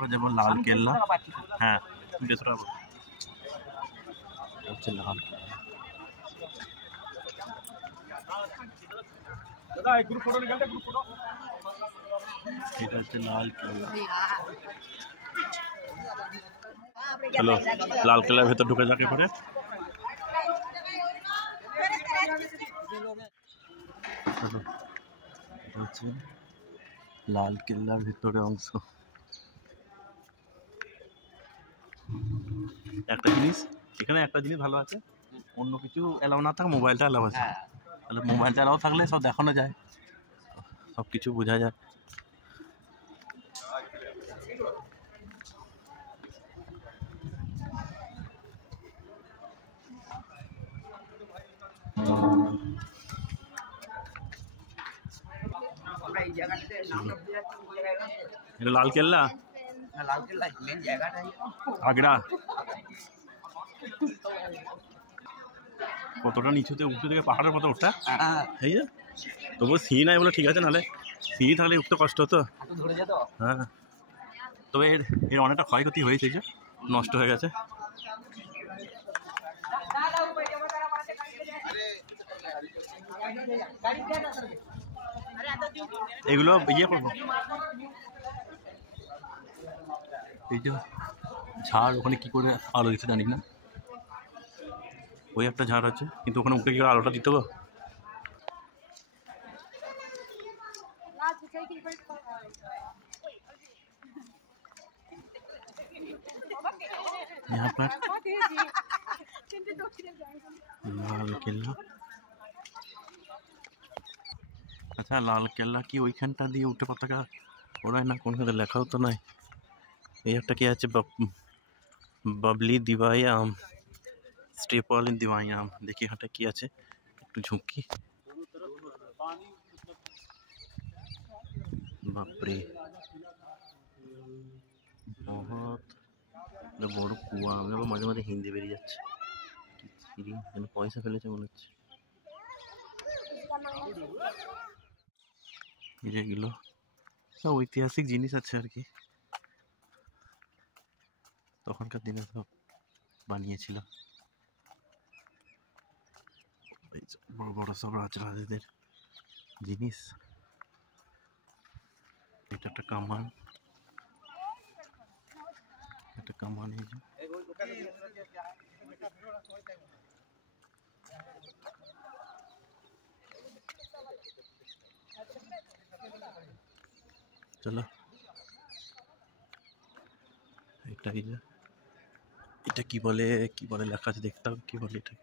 যেমন লাল কেল্লা, হ্যাঁ হচ্ছে লাল কেল্লা। এটা হচ্ছে লাল কেল্লা। চলো লাল কেল্লার ভেতর ঢুকে যাক এবারে। এটা হচ্ছে লাল কেল্লার ভেতরে অংশ। একটা জিনিস এখানে, একটা জিনিস ভালো আছে, অন্য কিছু অ্যালাউ না থাকে মোবাইলটা অ্যালাউ আছে। তাহলে মোবাইলটা অ্যালাউ থাকলে সব দেখানো যায়, সব কিছু বোঝা যায়। এটা লাল কেল্লা, আগ্রা। কতটা নিচুতে উঠতে থেকে পাহাড়ের মতো উঠটা, এই যে তবু সিঁড়ি নাই বলে ঠিক আছে, নাহলে সিঁড়ি থাকলে উঠতে কষ্ট হতো। হ্যাঁ, তবে এর অনেকটা ক্ষয়ক্ষতি হয়েছে, যে নষ্ট হয়ে গেছে। এগুলো ইয়ে করবো, এই যে ঝাড় ওখানে কি করে আলো দিচ্ছে জানি না, ওই একটা ঝাড় আছে, কিন্তু ওখানে উঠে কি আলোটা দিতে হবে। यहाँ पर লাল কেল্লা। আচ্ছা, লাল কেল্লা কি ওইখানটা দিয়ে উঠে পতাকা ওড়ায় না? কোনখানে লেখাও তো নাই। এই একটা কি আছে, বাবলি দিওয়ায়াম, স্টেপল ইন দিওয়ায়াম। দেখি হাঁটা কি আছে, একটু ঝুঁকি। বাপরে, বহুত বড় কুয়া। আমি মাঝে মাঝে হিন্দি বেরিয়ে যাচ্ছে। যেন পয়সা ফেলেছে মনে হচ্ছে। এগুলো সব ঐতিহাসিক জিনিস আছে আর কি, তখনকার দিনে সব বানিয়েছিল। বড় বড় সব রাজরাজাদের জিনিস। এটা একটা কামান, একটা কামান। এই যে চলো, এটা এই যে এটা কি বলে, কি বলে লেখা আছে দেখতে হবে, কি বলে এটা।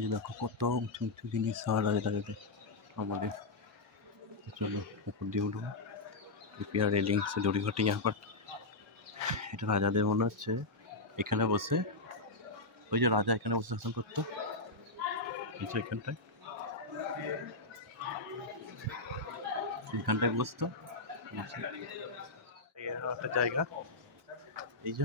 ये देखो কত উঁচু উঁচু জিনিস রাজাদের আমাদের। চলো উপর দিয়ে উঠবো। প্রিপেয়ার রেলিং से দড়ি ঘাটি। यहाँ पर এটা রাজাদের মনে হচ্ছে এখানে বসে, ওই যে রাজা এখানে বসে শাসন করতো, কিছু এখানটায় বসতো। একটা জায়গা, এই যে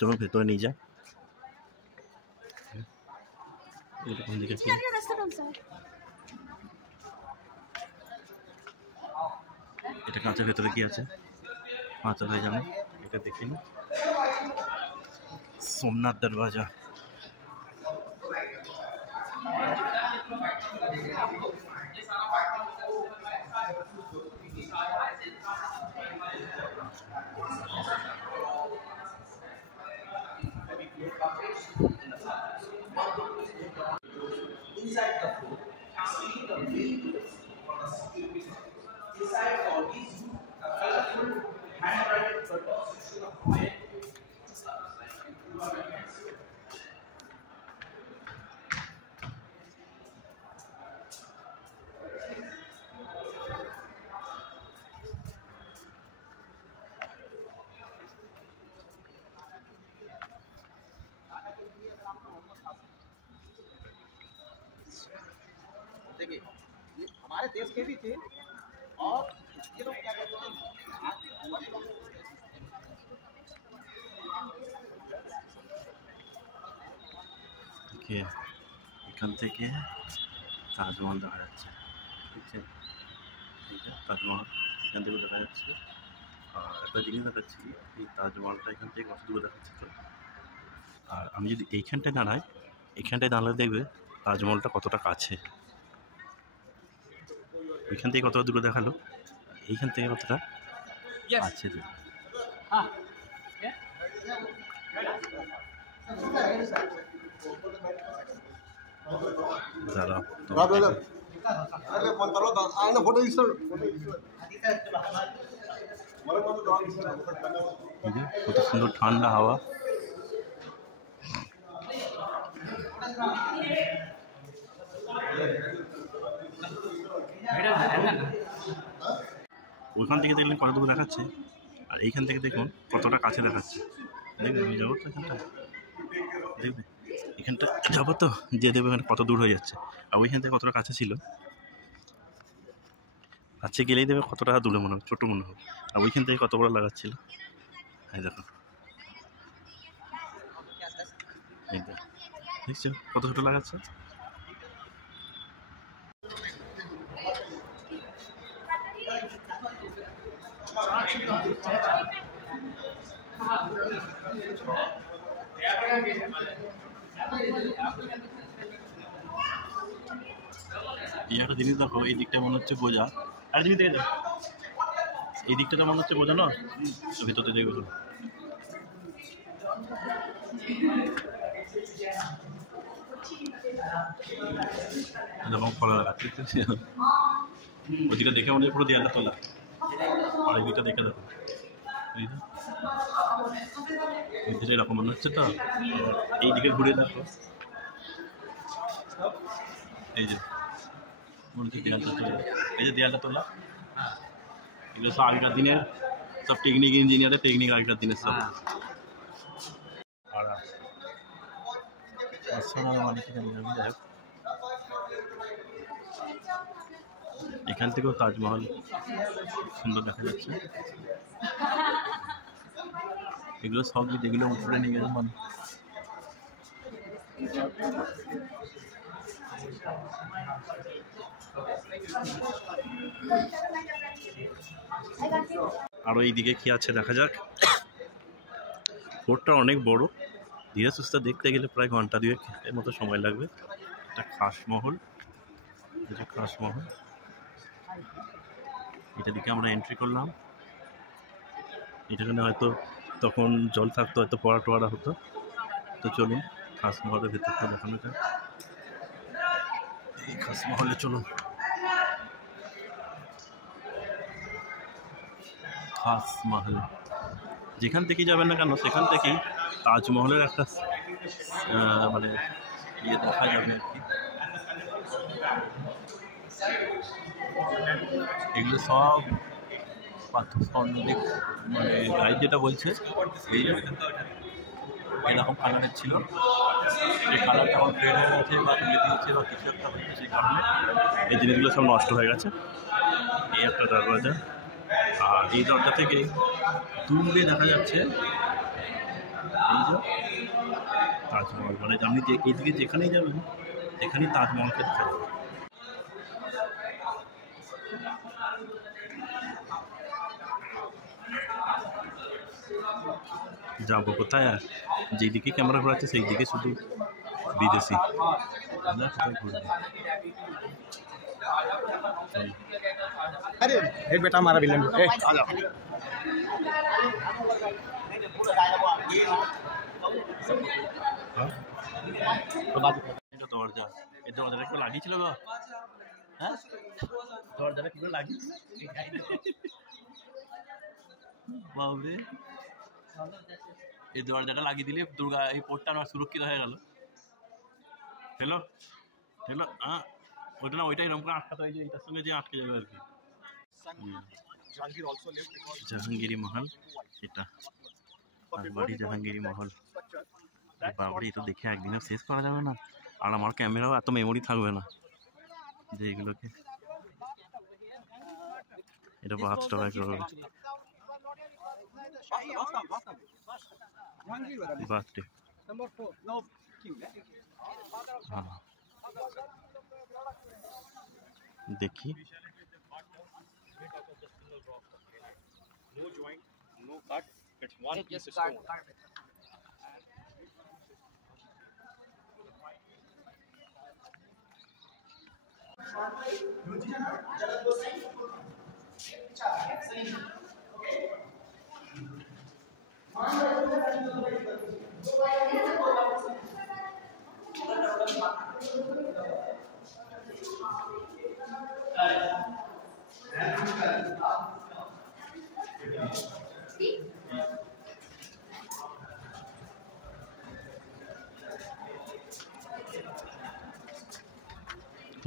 চলুন ভেতরে নিয়ে যায়। এরকম দেখেছি এটা কাঁচের ভেতরে কি আছে কাঁচা হয়ে যাবে। এটা দেখি না সোমনাথ দরওয়াজা। देखिए हमारे देश के भी थे और ये लोग क्या कहते हैं देखिए এখান থেকে তাজমহল দেখা যাচ্ছে। ঠিক আছে তাজমহল এখান থেকে দেখা যাচ্ছে। আর একটা জিনিস দেখাচ্ছি এই তাজমহলটা এখান থেকে কত দূরে দেখাচ্ছে তো। আর আমি যদি এইখানটায় দাঁড়াই এখানটায় দাঁড়ালে দেখবে তাজমহলটা কতটা কাছে। ওইখান থেকে কতটা দূরে দেখালো এইখান থেকে কতটা আছে। দাঁড়াও কত সুন্দর ঠান্ডা হাওয়া। ওইখান থেকে দেখলেন কত দূর দেখাচ্ছে আর এইখান থেকে দেখুন কতটা কাছে দেখাচ্ছে। দেখবেন আমি যাবো তো এখানটা দেখবে এখানটা যাবো তো যে দেবে এখানে কত দূর হয়ে যাচ্ছে আর ওইখান থেকে কতটা কাছে ছিল। কাছে গেলেই দেবে কতটা দূরে মনে হবে ছোটো মনে হবে আর ওইখান থেকে কত বড় লাগাচ্ছিল। এই দেখো এইটা দেখছো কত ছোটো লাগাচ্ছে। এই একটা জিনিস দেখো এই দিকটা মনে হচ্ছে বোঝা আর জিনিস দেখে দেখো এই দিকটা মনে হচ্ছে বোঝা না ভেতরতে দেখবে তো এরকম ফলা লাগাচ্ছে। ওইদিকে দেখে মনে হয় পুরো দেয়ালটা তোলা আর এই দিকটা দেখে দেখো এরকম মনে হচ্ছে তো। এই দিকে ঘুরে দেখো এই যে মনে হচ্ছে দেয়ালটা তোলা এই যে দেয়ালটা তোলা এগুলো সব আগেকার দিনের সব টেকনিক ইঞ্জিনিয়ারের টেকনিক আগেকার দিনের সব। এখান থেকেও তাজমহল সুন্দর দেখা যাচ্ছে। এগুলো সব যেগুলো উপরে নিয়ে গেছে মানে আরো এইদিকে কি আছে দেখা যাক। ফোর্টটা অনেক বড় ধীরে সুস্থে দেখতে গেলে প্রায় ঘন্টা 2 এর মতো সময় লাগবে। এটা খাসমহল এটা খাসমহল এটা দিকে আমরা এন্ট্রি করলাম। এটাখানে হয়তো তখন জল থাকতো হয়তো পড়া টোয়ারা হতো। তো চলুন খাসমহলের ভেতরটা দেখানো যায়। এই খাসমহলে চলুন খাসমহল যেখান থেকে যাবেন না কেন সেখান থেকেই তাজমহলের একটা মানে ইয়ে দেখা যাবে আর কি। এগুলো সব পাথর স্বর্ণদ্বীপ মানে গাইড যেটা বলছে এই এরকম কালারের ছিল এই কালারটা এখন ফেড হয়ে গেছে বা তুলে দিয়েছে বা কিছু একটা হয়েছে সেই কারণে এই জিনিসগুলো সব নষ্ট হয়ে গেছে। এই একটা দরজা আর এই দরজা থেকে দূরে দেখা যাচ্ছে এই যে তাজমহল, মানে আপনি যে এইদিকে যেখানেই যাবেন এখানেই তাজমহলকে দেখা যাবে। যাবো কোথায় আর, যেদিকে ক্যামেরা ঘোরাচ্ছে সেই দিকে শুধু বিদেশি। अरे एक बेटा हमारा विलन आ जाओ। দরজা, এই দরজাটা একটু লাগিয়েছিল গো, হ্যাঁ দরজাটা কি করে লাগিয়েছিল বাবরে, এই দরজাটা লাগিয়ে দিলে দুর্গা এই পোর্টটা আমার সুরক্ষিত হয়ে গেল। হ্যালো হ্যালো, হ্যাঁ ওইটা না, ওইটাই এরকম করে আটকাতে হয় যে এইটার সঙ্গে যে আটকে যাবে আর কি। জাহাঙ্গীরি মহল এটা, বাড়ি জাহাঙ্গীরি মহল। বাবরি, তো দেখে একদিনে শেষ করা যাবে না, আর আমার ক্যামেরাও এত মেমোরি থাকবে না যে এগুলোকে। এটা বাথটব একেবারে, বাথটব। হ্যাঁ দেখি,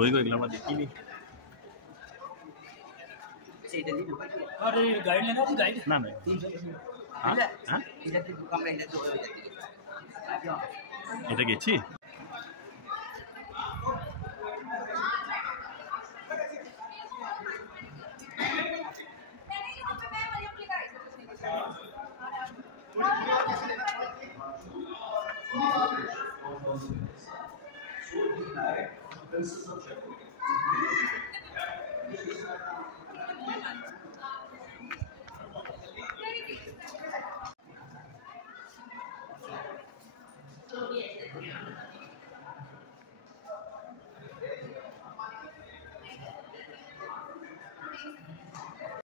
ওই এগুলো আমরা দেখিনি। না না, হ্যাঁ এটা গেছি।